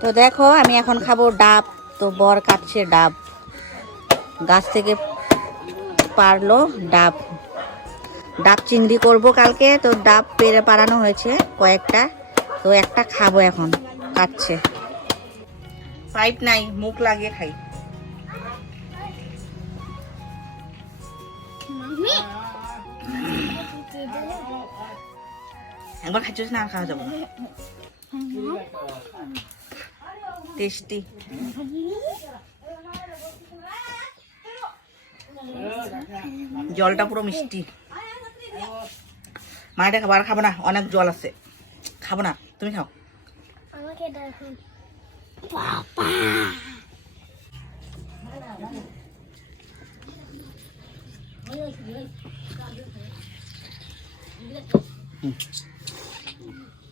তো দেখো আমি এখন খাবো ডাব। তো বর কাটছে ডাব, গাছ থেকে পারলো ডাব। ডাব চিংড়ি করব কালকে। তো ডাব পেরে পাড়ানো হয়েছে কয়েকটা, তো একটা খাবো এখন। কাটছে, পাইপ নাই, মুখ লাগিয়ে খাই। একবার খাচ্ছিস না, আর খাওয়া যাবো না। টেস্টি। জলটা পুরো মিষ্টি। মা এটা খাবো, আর খাবো না, অনেক জল আছে, খাবো না, তুমি খাও।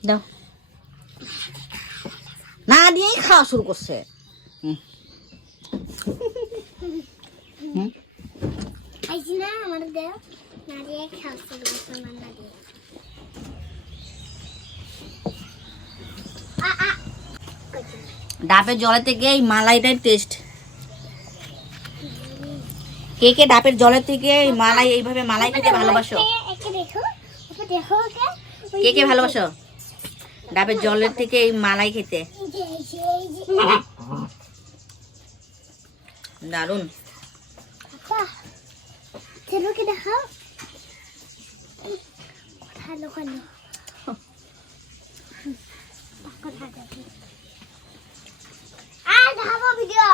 দাও, না দিয়েই খাওয়া শুরু করছে। ডাবের জলের থেকে এই মালাইটার টেস্ট। কে কে ডাবের জলের থেকে এই মালাই, এইভাবে মালাই খেতে ভালোবাসো? কে কে ভালোবাসো ডাবের জলের থেকে এই মালাই খেতে? দারুন। দেখাও ভালো ভালো ভিডিও।